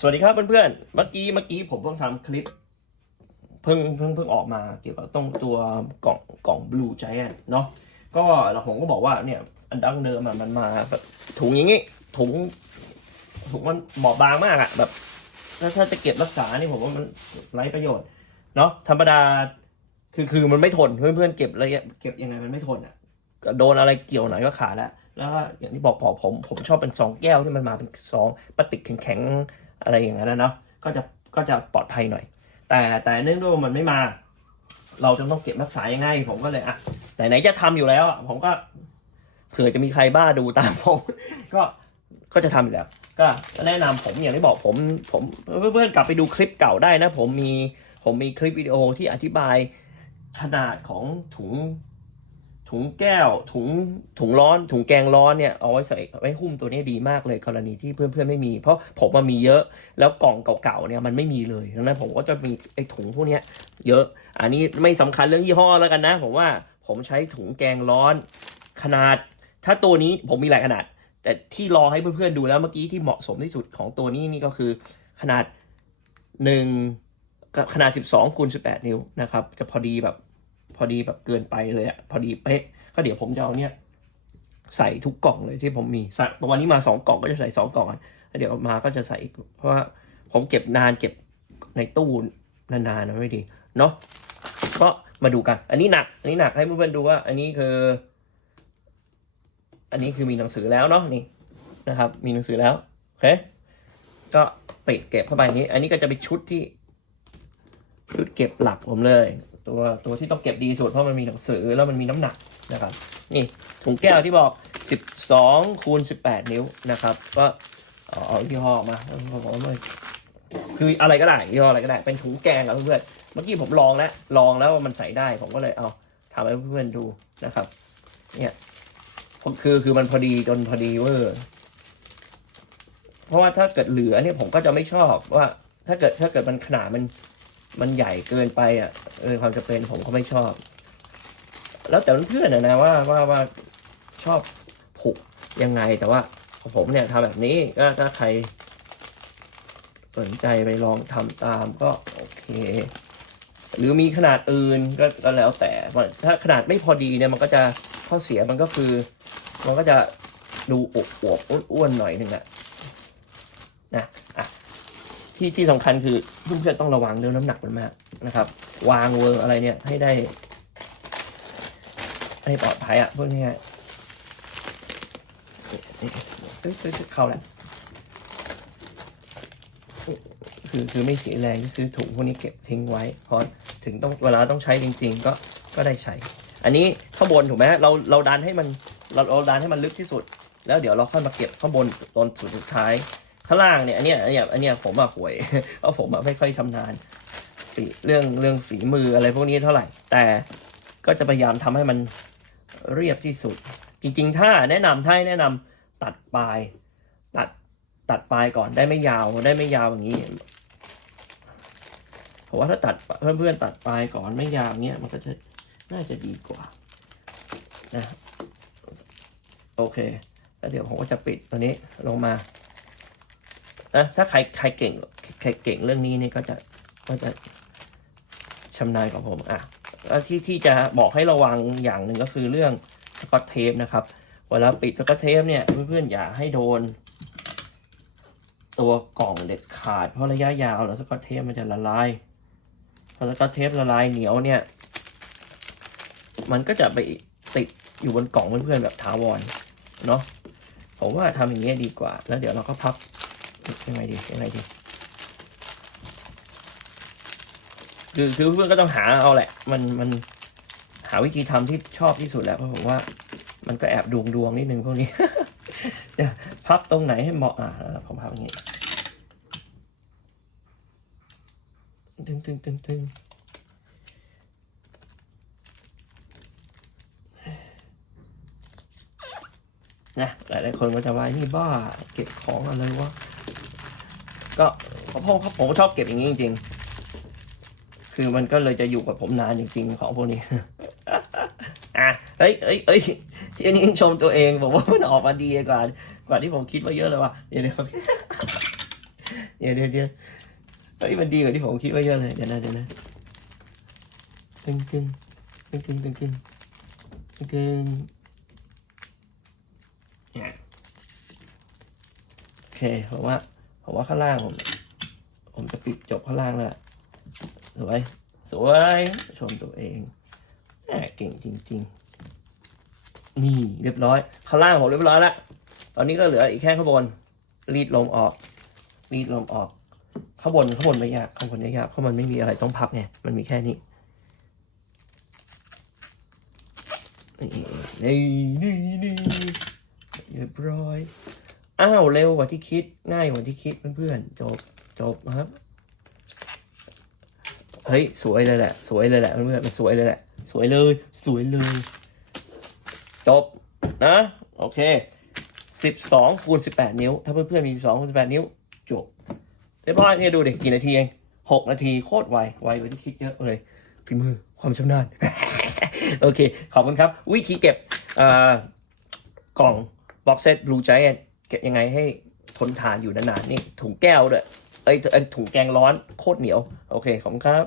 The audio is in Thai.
สวัสดีครับเพื่อนๆ เมื่อกี้เมื่อกี้ผมเพิ่งทำคลิป เพิ่งเพิ่งเพิ่งออกมาเกี่ยวกับต้องตัวกล่องกล่อง Blue Giant เนาะก็เราผมก็บอกว่าเนี่ยอันดั้งเดิมอะมันมาแบบถุงอย่างงี้ ถุงถุงมันบอบบางมากอะแบบถ้าถ้าจะเก็บรักษานี่ผมว่ามันไร้ประโยชน์เนาะธรรมดาคือคือมันไม่ทนเพื่อนๆเก็บอะไรเก็บยังไงมันไม่ทนอะโดนอะไรเกี่ยวหน่อยก็ขาดแล้วแล้วก็อย่างที่บอกพอผมผมชอบเป็นซองแก้วที่มันมาเป็นซองพลาติกแข็งๆ อะไรอย่างนั้นนะเนาะก็จะก็จะปลอดภัยหน่อย แต่แต่เนื่องด้วยว่ามันไม่มา เราจะต้องเก็บรักษายังไงผมก็เลยอะไหนๆจะทำอยู่แล้วอะผมก็เผื่อจะมีใครบ้าดูตามผมก็ก็จะทำอยู่แล้วก็แนะนำผมอย่างที่บอกผมผมเพื่อนๆกลับไปดูคลิปเก่าได้นะ ผมมีผมมีคลิปวิดีโอที่อธิบายขนาดของถุง ถุงแก้ว ถุงถุงร้อน ถุงแกงร้อนเนี่ยเอาไว้ใส่ไว้หุ้มตัวนี้ดีมากเลยกรณีที่เพื่อนๆไม่มี เพราะผมมันมีเยอะแล้วกล่องเก่าๆเนี่ยมันไม่มีเลยดังนั้นผมก็จะมีไอ้ถุงพวกนี้เยอะ อันนี้ไม่สำคัญเรื่องยี่ห้อแล้วกันนะ ผมว่าผมใช้ถุงแกงร้อน ขนาด ถ้าตัวนี้ผมมีหลายขนาด แต่ที่รองให้เพื่อนๆดูแล้วเมื่อกี้ที่เหมาะสมที่สุดของตัวนี้นี่ก็คือขนาดหนึ่งกับขนาด 12คูณ18 นิ้วนะครับ จะพอดีแบบ พอดีแบบเกินไปเลยอะพอดีเป๊ะ ก็เดี๋ยวผมจะเอาเนี่ยใส่ทุกกล่องเลยที่ผมมีใส่ตัวนี้มาสองกล่องก็จะใส่สองกล่องแล้วเดี๋ยวมาก็จะใส่อีก เพราะว่าผมเก็บนานเก็บในตู้นานๆนะไม่ดี เนาะก็มาดูกัน อันนี้หนัก อันนี้หนักให้เพื่อนๆดูว่า อันนี้คือ อันนี้คือมีหนังสือแล้วเนาะนี่นะครับ มีหนังสือแล้วโอเคก็ปิดเก็บเข้าไปนี้ อันนี้ก็จะเป็นชุดที่ชุดเก็บหลักผมเลย ตัวตัวที่ต้องเก็บดีสุดเพราะมันมีหนังสือแล้วมันมีน้ำหนักนะครับนี่ถุงแก้วที่บอก 12คูณ18 นิ้วนะครับ ก็เอาอายี่ห้ออกมาผมบอกว่าคืออะไรก็ได้ยี่ห้ออะไรก็ได้ เป็นถุงแกงอะเพื่อนเมื่อกี้ผมลองแล้วลองแล้วว่ามันใส่ได้ผมก็เลยเอาทำให้เพื่อนดูนะครับเนี่ยคือคือมันพอดีจนพอดีเวอร์เพราะว่าถ้าเกิดเหลือเนี่ยผมก็จะไม่ชอบว่า ถ้าเกิดถ้าเกิดมันขนาดมัน มันใหญ่เกินไปอะเออความจะเป็นผมก็ไม่ชอบ แล้วแต่เพื่อนนะว่าว่าว่าชอบผูกยังไงแต่ว่าผมเนี่ยทำแบบนี้ก็ถ้าใครสนใจไปลองทำตามก็โอเค หรือมีขนาดอื่นก็ก็แล้วแต่ถ้าขนาดไม่พอดีเนี่ยมันก็จะข้อเสียมันก็คือ มันก็จะดูอวบๆอ้วนๆหน่อยหนึ่งอะนะอะ ที่ที่สำคัญคือเพื่อนๆต้องระวังเรื่องน้ำหนักมันมากนะครับ วางเวอร์อะไรเนี่ยให้ได้ ให้ปลอดภัยอะพวกนี้ยนี่เฮ้ยเฮ้ยเฮ้ยเข้าแล้วคือคือไม่เสียแรงที่ซื้อถุงพวกนี้เก็บทิ้งไว้พรถึงต้องเวลาต้องใช้จริง ๆ ก็ก็ได้ใช้ อันนี้ข้างบนถูกไหมเราเราดันให้มันเราเราดันให้มันลึกที่สุด แล้วเดี๋ยวเราค่อยมาเก็บข้างบนตอนสุดท้าย ข้างล่างเนี่ยอันเนี้ยอันเนี้ยอันเนี้ยผมอะห่วยเพราะผมอะไม่ค่อยชำนาญฝีเรื่องเรื่องฝีมืออะไรพวกนี้เท่าไหร่ แต่ก็จะพยายามทำให้มันเรียบที่สุด จริง ๆ ถ้าแนะนำถ้าแนะนำตัดปลาย ตัดตัดปลายก่อนได้ไม่ยาวได้ไม่ยาวอย่างนี้ผมว่าถ้าตัดเพื่อนๆตัดปลายก่อนไม่ยาวเนี้ยมันก็จะน่าจะดีกว่านะโอเค แล้วเดี๋ยวผมก็จะปิดตัวนี้ลงมา นะถ้าใครใครเก่งใครเก่งเรื่องนี้เนี่ก็จะก็จะชำนาญกว่าผมอะที่ที่จะบอกให้ระวังอย่างหนึ่งก็คือเรื่องสกอตเทปนะครับ เวลาปิดสกอตเทปเนี่ยเพื่อนๆอย่าให้โดน ตัวกล่องเด็ดขาด เพราะระยะยาวแล้วสกอตเทปมันจะละลายพอสกอตเทปละลายเหนียวเนี่ย มันก็จะไปติดอยู่บนกล่องเพื่อนๆแบบถาวรเนาะผมว่าทำอย่างนี้ยดีกว่า แล้วเดี๋ยวเราก็พับ ยังไงดียังไงดีคือคือเพื่อนก็ต้องหาเอาแหละ มันมันหาวิธีทำที่ชอบที่สุดแหละเพราะผมว่า มันก็แอบดวงดวงนิดนึงพวกนี้พับตรงไหนให้เหมาะอะผมพับอย่างนี้ตึงตึงตึงตึงนะหลายๆคนก็จะว่านี่บ้า เก็บของอะไรวะ ก็เพราผมผมชอบเก็บอย่างนี้จริง ๆ คือมันก็เลยจะอยู่กับผมนานจริง ๆ ของพวกนี้ อะเฮ้ยเฮ้ยเฮ้ยที่นี้ชมตัวเองบอกว่ามันออกมาดีกว่า กว่าที่ผมคิดไว้เยอะเลยว่ะเดี๋ยวเดี๋ยวเดี๋ยวเดี๋ยวเดี๋ยวเฮ้ยมันดีกว่าที่ผมคิดไว้เยอะเลยเดี๋ยวนะเดี๋ยวนะตึงตึงตึงตึงตึงตึงตึงตึงเนี่ยโอเคผมว่า ผมว่าข้างล่างผม ผมจะปิดจบข้างล่างแล้วสวย สวย ชมตัวเองแหมเก่งจริง ๆ นี่เรียบร้อย ข้างล่างผมเรียบร้อยแล้ว ตอนนี้ก็เหลืออีกแค่ข้างบน รีดลมออก รีดลมออก ข้างบนข้างบนไม่ยาก ข้างบนไม่ยาก เพราะมันไม่มีอะไรต้องพับไง มันมีแค่นี้นี่นี่นี่นี่เรียบร้อย อ้าวเร็วกว่าที่คิด ง่ายกว่าที่คิดเพื่อนๆจบจบครับเฮ้ยสวยเลยแหละ สวยเลยแหละเพื่อนๆมันสวยเลยแหละ สวยเลย สวยเลย จบนะโอเคสิบสองคูณสิบแปดนิ้ว ถ้าเพื่อนๆมีสิบสองคูณสิบแปดนิ้วจบเรียบร้อยเนี่ยดูดิกี่นาทีเองหกนาทีโคตรไวไวกว่าที่คิดเยอะเลยฝีมือความชำนาญโอเค ขอบคุณครับ วิธีเก็บอ่ากล่องบ็อกเซตบลูใจเก็ ยังไงให้ทนทานอยู่นานๆนี่ถุงแก้วด้วยไอ้ยเอ้ยถุงแกงร้อนโคตรเหนียว โอเคขอบคุณครับ